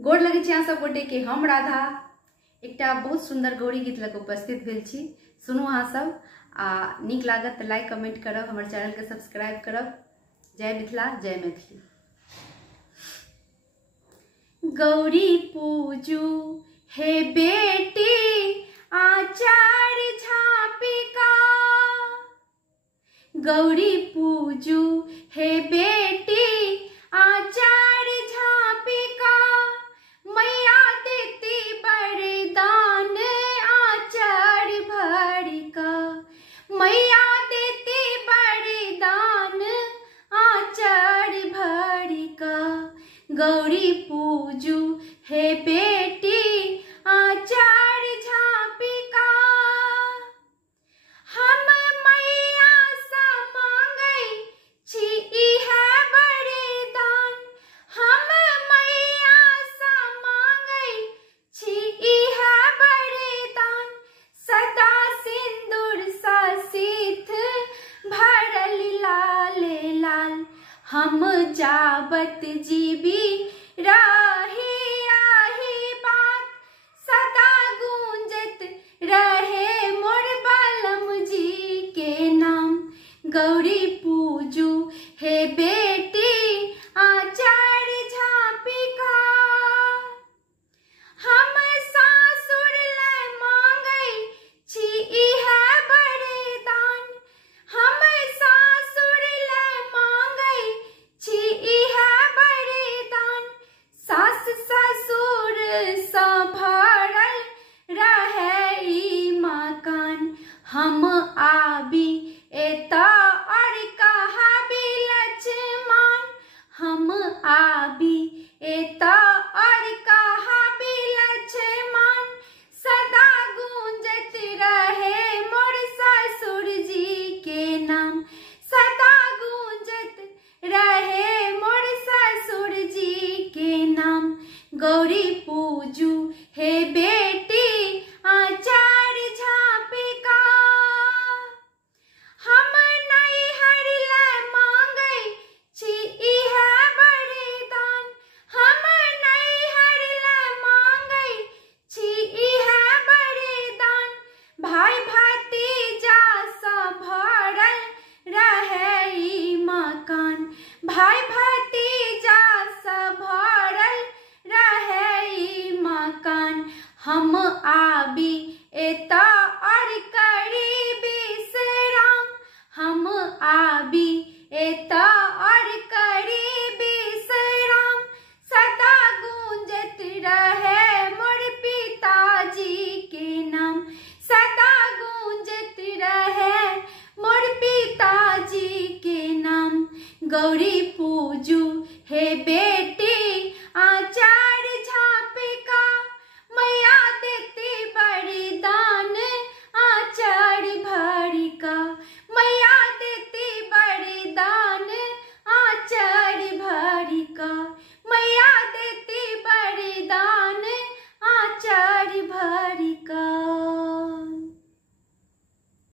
गोड़ लगे छी अहाँ सब गोटे के। हम राधा एकटा बहुत सुंदर गौरी गीत लग उपस्थित भेल छी। सुनू अहाँ सब आ नीक लागत त लाइक कमेंट करब, हमर चैनल के सब्सक्राइब करब। जय मिथिला, जय मैथिली। गौरी पूजू हे बेटी आचार्य झापिका, गौरी पूजू हे बेटी आचार्य झापिका, मैया देती वरदान आचार्य भरिका, मैया देती वरदान आचार्य भरिका, गौरी पूजू हे बेटी आचार्य झापिका। हम मैया सा मांगै छी इहे वरदान, हम मैया सा मांगै छी इहे वरदान, सदा सिंदूर सा सीथ भरल लाल लाल, हम जाबत जीवी राही आही बात, सदा गूंजत रहे मोर बालम जी के नाम, गौरी पूजू हे बेटी आचार्य झापिका। हम सासुर ले मांगै छी इहे वरदान, हम सासुर ले मांगै छी इहे वरदान, सास ससुर सा भरल रहे ई मकान, हम आबी एता और कहाबी लक्ष्मण, हम आबी एता और कहाबी लक्ष्मण, सदा गूंजत रहे मोर ससुर जी के नाम, सदा गूंजत रहे मोर ससुर जी के नाम, गौरी पूजू हे बेटी आचार्य झापिका। हम नैहर ले मांगै छी इहे वरदान, हम नैहर ले मांगै छी इहे वरदान, भाई भतीजा सा भरल रहे ई मकान, भाई भतीजा सा भरल रहे ई मकान, हम आबी एता और करी विश्राम, हम आबी एता और करी विश्राम, सदा गूंजत रहे मोर पिताजी के नाम, सदा गूंजत रहे मोर पिताजी के नाम, गौरी